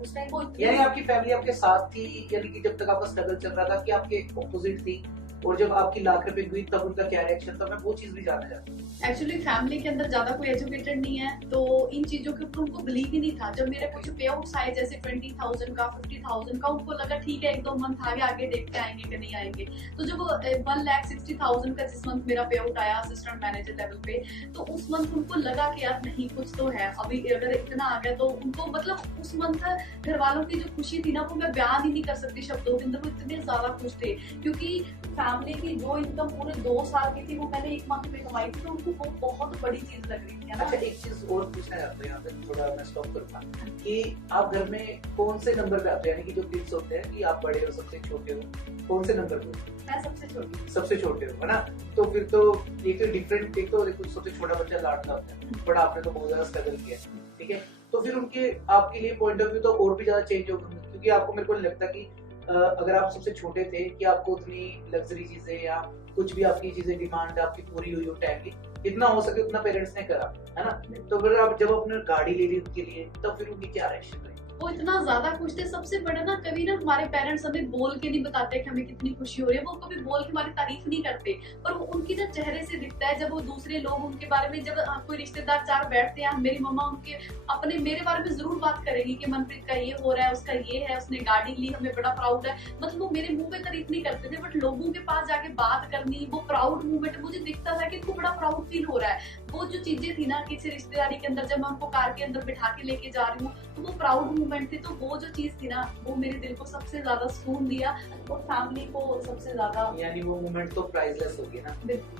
उस टाइम वो यानी आपकी फैमिली आपके साथ थी, यानी कि जब तक आपका स्ट्रगल चल रहा था, कि आपके ऑपोजिट थी, और जब आपकी लाख रुपए हुई तब उनका क्या रिएक्शन था? मैं वो चीज भी जानना चाहता हूँ। एक्चुअली फैमिली के अंदर ज्यादा कोई एजुकेटेड नहीं है, तो इन चीजों के ऊपर उनको बिलीव ही नहीं था। जब मेरे कुछ पे आउट्स आए जैसे 20,000 का 50,000 का, उनको लगा ठीक है 1-2 मंथ आगे देखते आएंगे कि नहीं आएंगे। तो जब 1,60,000 का जिस मंथ मेरा पे आउट आया असिस्टेंट मैनेजर लेवल पे, तो उस मंथ उनको लगा कि यार नहीं कुछ तो है, अभी अगर इतना आ गया तो उनको मतलब उस मंथ घर वालों की जो खुशी थी ना वो मैं बयान ही नहीं कर सकती शब्दों के अंदर, वो इतने ज्यादा खुश थे। क्योंकि फैमिली की जो इनकम पूरे 2 साल की थी वो मैंने 1 मंथ में कमाई थी, तो उनको वो बहुत बड़ी चीज लग रही थी। अच्छा, एक चीज और पूछना चाहता हूँ यहाँ पे, थोड़ा मैं स्टॉप करूंगा, कि आप घर में कौन से नंबर पे आते हैं? यानी कि जो किड्स होते हैं कि आप बड़े हो सबसे छोटे हो, कौन से नंबर पे? मैं सबसे छोटी। सबसे छोटे हो, है ना? तो फिर तो एक तो डिफरेंट, एक तो देखो सबसे छोटा बच्चा लाडला होता है, बड़ा आपने तो बहुत ज्यादा स्ट्रगल किया, ठीक है? तो फिर उनके आपके लिए पॉइंट ऑफ व्यू तो और भी ज्यादा चेंज होगा, क्योंकि आपको, मेरे को नहीं लगता कि अगर आप सबसे छोटे थे कि आपको उतनी लग्जरी चीजें या कुछ भी आपकी चीजें डिमांड आपकी पूरी हुई हो टाइमली, इतना हो सके उतना पेरेंट्स ने करा, है ना? तो फिर आप जब अपने गाड़ी ले ली उनके लिए, तब फिर उनकी क्या रिएक्शन रही? वो इतना ज्यादा खुश थे। सबसे बड़ा ना, कभी ना हमारे पेरेंट्स हमें बोल के नहीं बताते कि हमें कितनी खुशी हो रही है, वो कभी बोल के हमारी तारीफ नहीं करते, पर वो उनकी ना चेहरे से दिखता है जब वो दूसरे लोग उनके बारे में, जब कोई रिश्तेदार 4 बैठते हैं, मेरी मम्मा उनके अपने मेरे बारे में जरूर बात करेगी कि मनप्रीत का ये हो रहा है, उसका ये है, उसने गाड़ी ली, हमें बड़ा प्राउड है। मतलब वो मेरे मुंह पे तारीफ नहीं करते थे, बट लोगों के पास जाके बात करनी, वो प्राउड मूवमेंट मुझे दिखता था कि इनको बड़ा प्राउड फील हो रहा है। वो जो चीजें थी ना किसी रिश्तेदारी के अंदर, जब मैं उनको कार के अंदर बिठा के लेके जा रही हूँ, तो वो प्राउड मूवमेंट थी। तो वो जो चीज थी ना, वो मेरे दिल को सबसे ज्यादा सुकून दिया और फैमिली को सबसे ज्यादा, यानी वो मोमेंट तो प्राइसलेस होगी ना।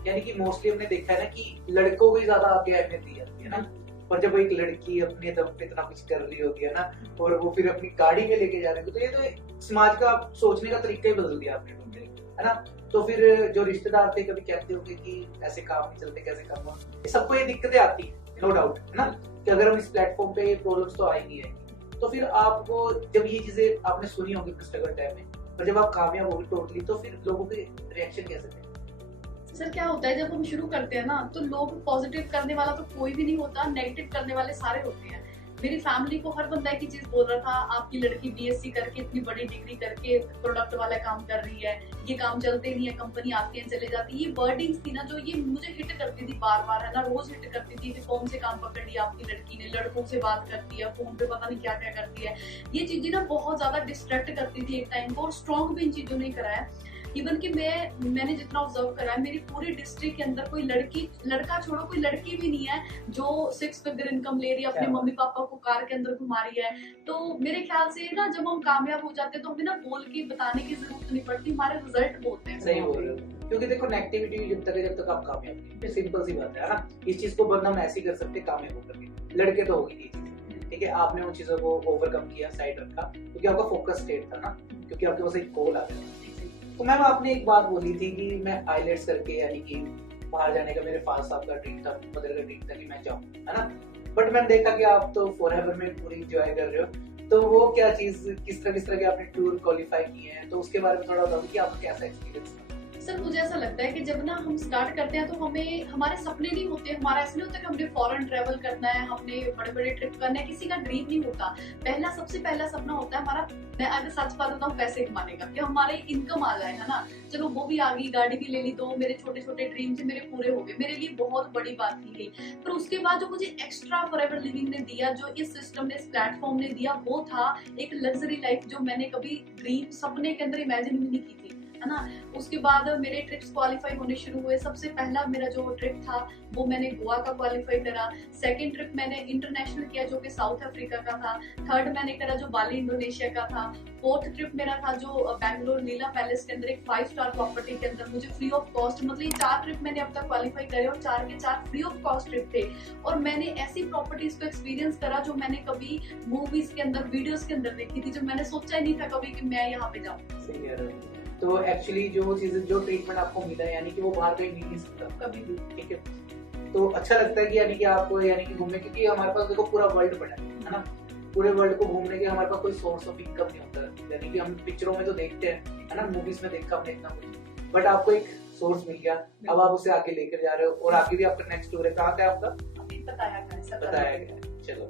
यानी कि मोस्टली हमने देखा है ना कि लड़कों को ही ज्यादा आगे अहमियत दी जाती है ना, और जब एक लड़की अपने दम पे इतना कुछ कर रही होगी है ना, और वो फिर अपनी गाड़ी में लेके जा रही होगी, तो ये तो समाज का सोचने का तरीका ही बदल दिया आपने, है ना? तो फिर जो रिश्तेदार थे कभी कहते होंगे कि ऐसे काम नहीं चलते, कैसे काम हो, सबको ये दिक्कतें आती है, नो डाउट, है ना, कि अगर हम इस प्लेटफॉर्म पे प्रॉब्लम्स तो आई नहीं है। तो फिर आपको जब ये चीजें आपने सुनी होगी अपने स्ट्रगल टाइम में, और जब आप कामयाब होगी टोटली, तो फिर लोगों के रिएक्शन कैसे थे? सर क्या होता है जब हम शुरू करते हैं ना, तो लोग पॉजिटिव करने वाला तो कोई भी नहीं होता, नेगेटिव करने वाले सारे होते हैं। मेरी फैमिली को हर बंदा एक ही चीज बोल रहा था, आपकी लड़की बीएससी करके इतनी बड़ी डिग्री करके प्रोडक्ट वाला काम कर रही है, ये काम चलते नहीं है, कंपनी आती है चले जाती है। ये वर्डिंग्स थी ना जो ये मुझे हिट करती थी बार बार, है ना, रोज हिट करती थी कि कौन से काम पकड़ लिया आपकी लड़की ने, लड़कों से बात करती है फोन पे, पता नहीं क्या क्या करती है। ये चीजें ना बहुत ज्यादा डिस्ट्रैक्ट करती थी एक टाइम को, और स्ट्रॉन्ग भी इन चीजों ने कराया। इवन कि मैंने जितना ऑब्जर्व करा है, मेरी पूरी डिस्ट्रिक्ट के अंदर कोई लड़का छोड़ो, कोई लड़की भी नहीं है जो 6 फिगर इनकम ले रही है, अपने मम्मी पापा को कार के अंदर घुमा रही है। तो मेरे ख्याल से ना जब हम कामयाब हो जाते हैं तो हमें ना बोल के बताने की जरूरत नहीं पड़ती, हमारे रिजल्ट बोलते हैं। सही बोल रहे हो, क्योंकि देखो नेगेटिविटी जब तक आप कामयाब नहीं, सिंपल सी बात है ना, इस चीज को बंद हम ऐसे ही कर सकते कामयाब होकर भी, लड़के तो होगी नहीं चीज, ठीक है? आपने उन चीजों को ओवरकम किया, साइड रखा, क्योंकि आपका फोकस स्टेट था ना, क्योंकि आपके पास एक गोल आ गया। तो मैम आपने एक बात बोली थी कि मैं आईलेट्स करके, यानी कि बाहर जाने का मेरे फादर साहब का ड्रीम था, मदर का ड्रीम था कि मैं जाऊं, है ना? बट मैंने देखा कि आप तो फॉरएवर में पूरी एंजॉय कर रहे हो, तो वो क्या चीज, किस तरह के आपने टूर क्वालिफाई किए हैं, तो उसके बारे में थोड़ा बताओ कि आपका कैसा एक्सपीरियंस था? सर मुझे ऐसा लगता है कि जब ना हम स्टार्ट करते हैं तो हमें हमारे सपने नहीं होते, हमारा ऐसा नहीं होता कि हमने फॉरेन ट्रेवल करना है, हमने बड़े बड़े ट्रिप करना है, किसी का ड्रीम नहीं होता। सबसे पहला सपना होता है हमारा, मैं अगर सच बात बताऊं, पैसे कमाने का, कि हमारे इनकम आ जाए, है ना। चलो वो भी आ गई, गाड़ी भी ले ली, तो मेरे छोटे छोटे ड्रीम थे मेरे पूरे हो गए, मेरे लिए बहुत बड़ी बात थी गई। पर उसके बाद जो मुझे एक्स्ट्रा फॉरएवर लिविंग ने दिया, जो इस सिस्टम ने, इस प्लेटफॉर्म ने दिया, वो था एक लग्जरी लाइफ जो मैंने कभी ड्रीम सपने के अंदर इमेजिन भी नहीं की थी। है ना। उसके बाद मेरे ट्रिप्स क्वालिफाई होने शुरू हुए। सबसे पहला मेरा जो ट्रिप था वो मैंने गोवा का क्वालिफाई करा। सेकंड ट्रिप मैंने इंटरनेशनल किया जो कि साउथ अफ्रीका का था। थर्ड मैंने करा जो बाली इंडोनेशिया का था। फोर्थ ट्रिप मेरा था जो बैंगलोर नीला पैलेस के अंदर एक 5 स्टार प्रॉपर्टी के अंदर मुझे फ्री ऑफ कॉस्ट, मतलब ये 4 ट्रिप मैंने अब तक क्वालिफाई करे और 4 के 4 फ्री ऑफ कॉस्ट ट्रिप थे। और मैंने ऐसी प्रॉपर्टीज को एक्सपीरियंस करा जो मैंने कभी मूवीज के अंदर वीडियोस के अंदर देखी थी, जो मैंने सोचा ही नहीं था कभी कि मैं यहाँ पे जाऊँ। सही कह रहे हो। तो एक्चुअली जो चीजें, जो ट्रीटमेंट आपको मिला है यानी कि वो बाहर कहीं मिल नहीं सकता कभी भी। ठीक है। तो अच्छा लगता है कि यानी कि आपको यानी कि घूमने, क्योंकि हमारे पास देखो पूरा वर्ल्ड पड़ा है ना। पूरे वर्ल्ड को घूमने के हमारे पास कोई सोर्स ऑफ इनकम नहीं होता है। यानी कि हम पिक्चरों में तो देखते हैं है ना, मूवीज में देखा हमने इतना कुछ, बट आपको एक सोर्स मिल गया, अब आप उसे आगे लेकर जा रहे हो और आगे भी आपका नेक्स्ट टूर है। कहाँ का है आपका? अभी बताया गया है। चलो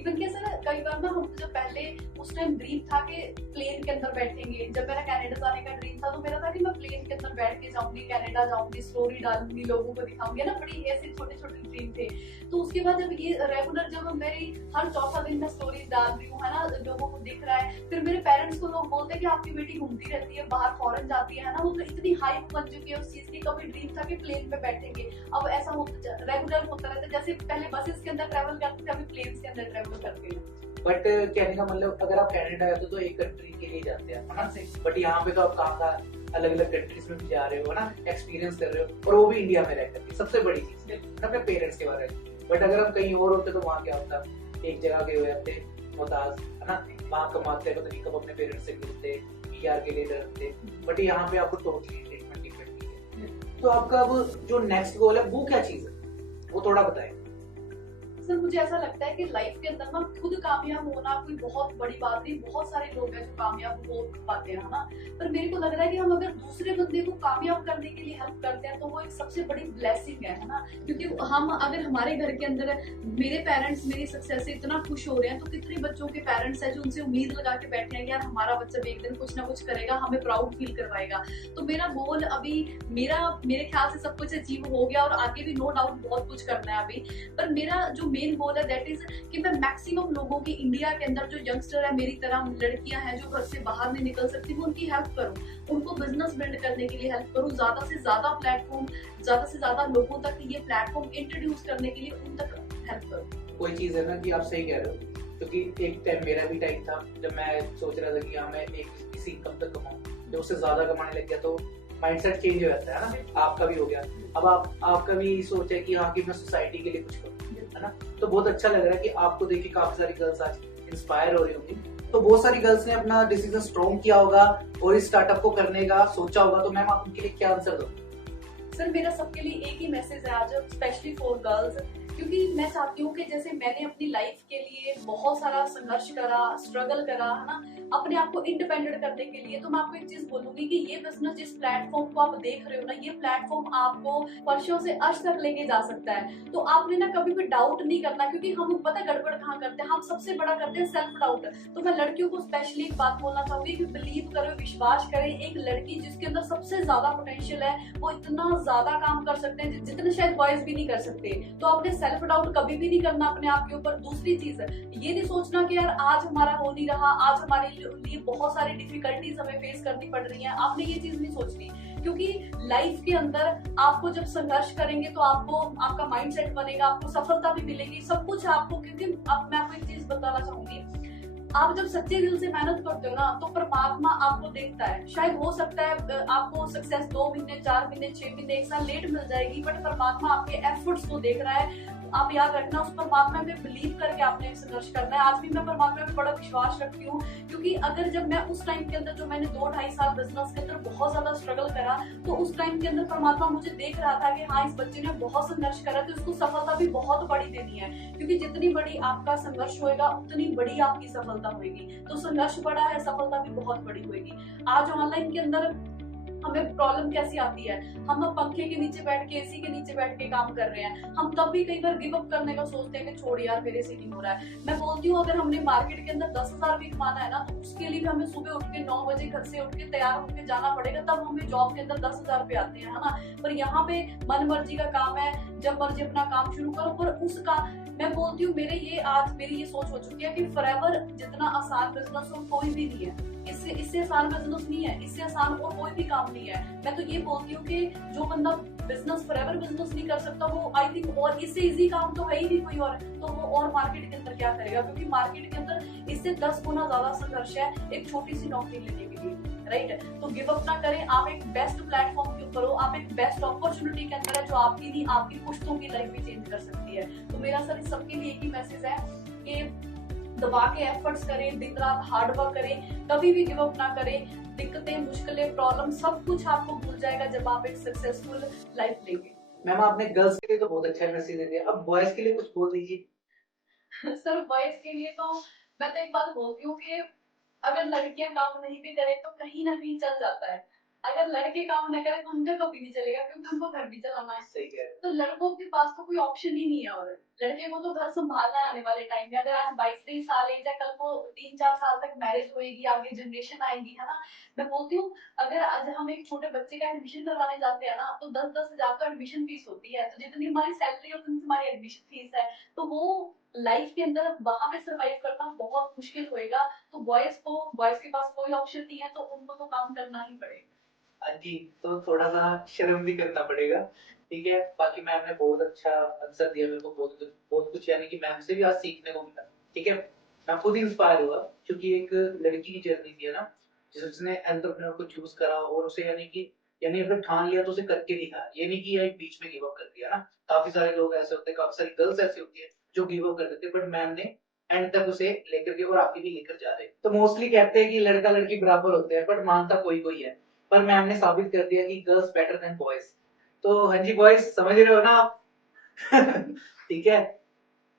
इवन कैसे ना, कई बार ना हम जब पहले उस टाइम ड्रीम था कि प्लेन के अंदर बैठेंगे। जब मेरा कनाडा जाने का ड्रीम था तो मेरा था कि मैं प्लेन के अंदर बैठ के जाऊंगी, कनाडा जाऊंगी, स्टोरी डालूंगी, लोगों को दिखाऊंगी ना, बड़ी ऐसे छोटे छोटे ड्रीम थे। तो उसके बाद जब ये रेगुलर, जब मेरी हर चौथा दिन मैं स्टोरीज डाल रही हूँ है ना, लोगों को दिख रहा है, फिर मेरे पेरेंट्स को लोग बोलते हैं कि आपकी बेटी घूमती रहती है बाहर, फॉरेन जाती है ना, वो तो इतनी हाइप बन चुकी है उस चीज की। कभी ड्रीम था कि प्लेन पे बैठेंगे, अब ऐसा रेगुलर होता रहता है। जैसे पहले बसेस के अंदर ट्रेवल करते थे, अभी प्लेन के अंदर ट्रेवल करते हैं। बट कहने का मतलब अगर आप कनाडा आए तो एक कंट्री के लिए जाते हैं ना, बट यहाँ पे तो आप कहाँ का अलग अलग कंट्रीज में भी जा रहे हो ना, एक्सपीरियंस कर रहे हो, और वो भी इंडिया में रहकर के। सबसे बड़ी चीज है अपने पेरेंट्स के बारे में। बट अगर हम कहीं और होते तो वहाँ क्या होता, एक जगह गए हुए होते मोहताज है ना, वहाँ कमाते पता नहीं कब अपने पेरेंट्स से मिलते, पीआर के लिए डरते, बट यहाँ पे आपको टोटली ट्रीटमेंट डिफरेंट है। तो आपका अब जो नेक्स्ट गोल है वो क्या चीज है, वो थोड़ा बताएं। सर मुझे ऐसा लगता है कि लाइफ के अंदर ना खुद कामयाब होना कोई बहुत बड़ी बात नहीं। बहुत सारे लोग हैं जो कामयाब हो पाते हैं ना, पर मेरे को लग रहा है कि हम अगर दूसरे बंदे को कामयाब करने के लिए हेल्प करते हैं तो वो एक सबसे बड़ी ब्लेसिंग है ना। क्योंकि हम अगर हमारे घर के अंदर मेरे पेरेंट्स मेरी सक्सेस से इतना खुश हो रहे हैं, तो कितने बच्चों के पेरेंट्स हैं जो उनसे उम्मीद लगा के बैठे हैं कि यार हमारा बच्चा भी एक दिन कुछ ना कुछ करेगा, हमें प्राउड फील करवाएगा। तो मेरा गोल अभी, मेरे ख्याल से सब कुछ अचीव हो गया और आगे भी नो डाउट बहुत कुछ करना है अभी। पर मेरा जो मेन गोल है दैट इज कि मैं मैक्सिमम लोगों की, इंडिया के अंदर जो यंगस्टर है मेरी तरह लड़कियां हैं जो घर से बाहर नहीं निकल सकती, वो उनकी हेल्प करूं, उनको बिजनेस बिल्ड करने के लिए हेल्प करूं, ज्यादा से ज्यादा प्लेटफॉर्म, ज्यादा से ज्यादा लोगों तक ये प्लेटफॉर्म इंट्रोड्यूस करने के लिए उन तक हेल्प करूं। कोई चीज है ना कि आप सही कह रहे हो, क्योंकि एक टाइम मेरा भी टाइम था जब मैं सोच रहा था कि हाँ मैं एक इसी इनकम तक कमाऊं, जब उससे ज्यादा कमाने लग गया तो माइंडसेट चेंज हो जाता है ना। आपका भी हो गया, अब आपका भी सोच है कि हाँ कि मैं सोसाइटी के लिए कुछ करूं, है ना। तो बहुत अच्छा लग रहा है कि आपको देखिए काफी सारी गर्ल्स आज इंस्पायर हो रही होंगी। तो बहुत सारी गर्ल्स ने अपना डिसीजन स्ट्रॉन्ग किया होगा और इस स्टार्टअप को करने का सोचा होगा, तो मैम आप उनके लिए क्या आंसर दोगे? सर मेरा सबके लिए एक ही मैसेज है आज, स्पेशली फॉर गर्ल्स, क्योंकि मैं चाहती हूँ कि जैसे मैंने अपनी लाइफ के लिए बहुत सारा संघर्ष करा, स्ट्रगल करा है ना, अपने आप को इंडिपेंडेंट करने के लिए, तो मैं आपको एक चीज बोलूंगी कि ये बिजनेस, जिस प्लेटफॉर्म को आप देख रहे हो ना, ये प्लेटफॉर्म आपको फर्शों से अर्श तक लेके जा सकता है। तो आपने ना कभी भी डाउट नहीं करना, क्योंकि हम पता गड़बड़ कहाँ करते हैं, हम सबसे बड़ा करते हैं सेल्फ डाउट। तो मैं लड़कियों को स्पेशली एक बात बोलना चाहूंगी कि बिलीव करो, विश्वास करें। एक लड़की जिसके अंदर सबसे ज्यादा पोटेंशियल है वो इतना ज्यादा काम कर सकते हैं जितने शायद बॉयज भी नहीं कर सकते। तो आपने सेल्फ डाउट कभी भी नहीं करना अपने आप के ऊपर। दूसरी चीज है, ये नहीं सोचना कि यार आज हमारा हो नहीं रहा, आज हमारे लिए बहुत सारी डिफिकल्टीज हमें फेस करनी पड़ रही हैं, आपने ये चीज नहीं सोचनी। क्योंकि लाइफ के अंदर आपको जब संघर्ष करेंगे तो आपको, आपका माइंडसेट बनेगा, आपको सफलता भी मिलेगी, सब कुछ आपको। क्योंकि अब मैं आपको एक चीज बताना चाहूंगी, आप जब सच्चे दिल से मेहनत करते हो ना तो परमात्मा आपको देखता है। शायद हो सकता है आपको सक्सेस 2 महीने, 4 महीने, 6 महीने, 1 साल लेट मिल जाएगी, बट परमात्मा आपके एफर्ट्स को देख रहा है। आप याद रखना, उस परमात्मा में बिलीव करके आपने संघर्ष करना है। आज भी मैं परमात्मा में बड़ा विश्वास रखती हूँ, क्योंकि अगर जब मैं उस टाइम के अंदर, जो मैंने 2-2.5 साल बिजनेस के अंदर बहुत ज्यादा स्ट्रगल करा, तो उस टाइम के अंदर परमात्मा मुझे देख रहा था कि हाँ इस बच्चे ने बहुत संघर्ष करा, तो उसको सफलता भी बहुत बड़ी देनी है। क्योंकि जितनी बड़ी आपका संघर्ष होएगा उतनी बड़ी आपकी सफलता होगी। तो संघर्ष बड़ा है, सफलता भी बहुत बड़ी होगी। आज ऑनलाइन के अंदर हमें प्रॉब्लम कैसी आती है, हम पंखे के नीचे बैठ के, एसी के नीचे बैठ के काम कर रहे हैं, हम तब भी कई बार गिव अप करने का सोचते हैं कि छोड़ यार मेरे से नहीं हो रहा है। मैं बोलती हूँ अगर हमने मार्केट के अंदर 10,000 भी कमाना है ना, तो उसके लिए भी हमें सुबह उठ के 9 बजे घर से उठ के तैयार होकर जाना पड़ेगा, तब हमें जॉब के अंदर 10,000 रुपए आते हैं, है ना। पर यहाँ पे मन मर्जी का काम है, जब मर्जी अपना काम शुरू करो। पर उसका मैं बोलती हूँ, मेरी ये सोच हो चुकी है कि फॉरएवर जितना आसान बिजनेस हो कोई भी नहीं है। इससे आसान बिजनेस नहीं है, इससे आसान और कोई भी काम नहीं है। मैं तो ये बोलती हूँ कि जो बंदा बिजनेस फॉरएवर बिजनेस नहीं कर सकता वो आई थिंक और इससे इजी काम तो है ही नहीं कोई और, तो वो और मार्केट के अंदर क्या करेगा, क्योंकि मार्केट के अंदर इससे 10 गुना ज्यादा संघर्ष है एक छोटी सी नौकरी लेने के लिए, राइट। तो गिव अप ना करें, आप एक बेस्ट प्लेटफॉर्म के ऊपर हो, आप एक बेस्ट अपॉर्चुनिटी के अंदर है जो आपकी नहीं आपकी पुश्तों की लाइफ भी चेंज कर सकती है। तो मेरा सर इस सबके लिए एक ही मैसेज है कि दबा के एफर्ट्स करें, दिन रात हार्ड वर्क करें, कभी भी गिव अप ना करें। दिक्कतें, मुश्किलें, प्रॉब्लम सब कुछ आपको भूल जाएगा जब आप एक सक्सेसफुल लाइफ लेंगे। मैम आपने गर्ल्स के लिए तो बहुत अच्छा मैसेज दे दिया, अब बॉयज के लिए कुछ बोल दीजिए। सर बॉयज के लिए तो मैं तो एक बात बोलती हूँ कि अगर लड़कियां काम नहीं भी करें तो कहीं ना कहीं चल जाता है, अगर लड़के काम न करें तो उनका कभी नहीं चलेगा, क्योंकि उनको घर भी चलाना है। सही है। तो लड़कों के पास तो कोई ऑप्शन ही नहीं है, और लड़के को तो घर संभालना है आने वाले टाइम में। अगर आज 22-23 साल है या कल को 3-4 साल तक मैरिज होएगी, आगे जनरेशन आएगी, है ना। मैं बोलती हूँ अगर आज हम एक छोटे बच्चे का एडमिशन करवाने जाते हैं ना, तो 10-10 हजार तो एडमिशन फीस होती है, तो जितनी हमारी सैलरी और उतनी हमारी एडमिशन फीस है, तो वो लाइफ के अंदर वहां पे सर्वाइव करना बहुत मुश्किल होएगा। तो बॉयज के पास कोई ऑप्शन नहीं है, तो उनको तो काम करना ही पड़ेगा। हाँ जी, तो थोड़ा सा शर्म भी करना पड़ेगा, ठीक है। बाकी मैम ने बहुत अच्छा आंसर दिया मेरे को, बहुत कुछ यानी कि मैम से भी आज सीखने को मिला, ठीक है। मैं खुद इंस्पायर हुआ क्योंकि एक लड़की की जर्नी थी है ना, जिसने एंटरप्रेन्योर को चूज करा और उसे यानी अगर ठान लिया तो उसे करके दिखा, ये नहीं कि यार बीच में गिव अप कर दिया ना। काफी सारे लोग ऐसे होते हैं, काफी सारी गर्ल्स ऐसी होती है जो गिव अप कर देते हैं, बट मैम ने एंड तक उसे लेकर के और आगे भी लेकर जा रहे हैं। तो मोस्टली कहते हैं कि लड़का लड़की बराबर होते हैं, बट मानता कोई कोई है, पर मैम ने साबित कर दिया कि गर्ल्स बेटर देन बॉयज। तो हाँ जी बॉयज, समझ रहे हो ना आप। ठीक है।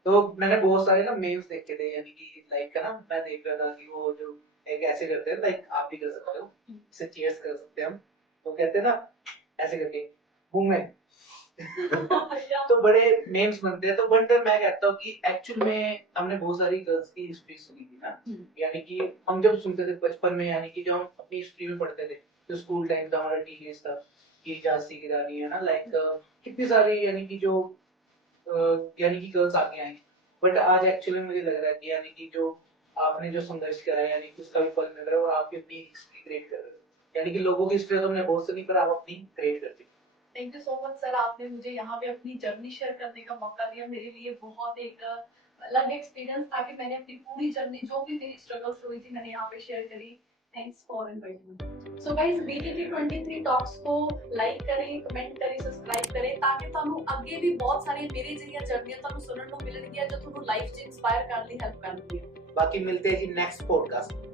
तो मैंने बहुत सारे ना मेम्स देखे थे, यानी कि लाइक का ना, मैं देख रहा था कि वो जो एक ऐसे करते हैं, लाइक आप भी कर सकते हो, इसे चीयर्स कर सकते हैं हम। तो कहते हैं ना ऐसे करके मुंह में। तो बड़े मेम्स बनते हैं, तो बट मैं कहता हूँ कि एक्चुअल में हमने बहुत सारी गर्ल्स की हिस्ट्री सुनी थी ना, यानी कि हम जब सुनते थे बचपन में, यानी कि जब हम अपनी हिस्ट्री में पढ़ते थे, जो स्कूल टाइम था हमारा, टीनेज था, कि झांसी की रानी है ना, लाइक कितनी सारी यानी कि जो यानी कि गर्ल्स आगे आई। बट आज एक्चुअली मुझे लग रहा है कि यानी कि जो आपने जो संघर्ष करा है, यानी कि उसका भी फल मिल रहा है, और आप अपनी हिस्ट्री क्रिएट कर रहे हो। यानी कि लोगों की हिस्ट्री तो हमने बहुत सुनी, पर आप अपनी क्रिएट कर दी। Thank you so much sir, आपने मुझे यहाँ पे अपनी जर्नी शेयर करने का मौका दिया। मेरे लिए बहुत एक अलग एक्सपीरियंस था कि मैंने अपनी पूरी जर्नी, जो भी मेरी स्ट्रगल्स हुई थी, मैंने यहाँ पे शेयर करी। Thanks for inviting. So guys, BTT 23 talks को लाइक करें, कमेंट करें, सब्सक्राइब करें, ताकि ਤੁਹਾਨੂੰ ਅੱਗੇ ਵੀ ਬਹੁਤ ਸਾਰੀ ਮੇਰੇ ਜਿਹੜੀਆਂ ਜਰਨੀਆਂ ਤੁਹਾਨੂੰ ਸੁਣਨ ਨੂੰ ਮਿਲਣਗੀਆਂ, ਜੋ ਤੁਹਾਨੂੰ ਲਾਈਫ 'ਚ ਇੰਸਪਾਇਰ ਕਰਨ ਲਈ ਹੈਲਪ ਕਰਨਗੀਆਂ। बाकी मिलते हैं जी नेक्स्ट पॉडकास्ट।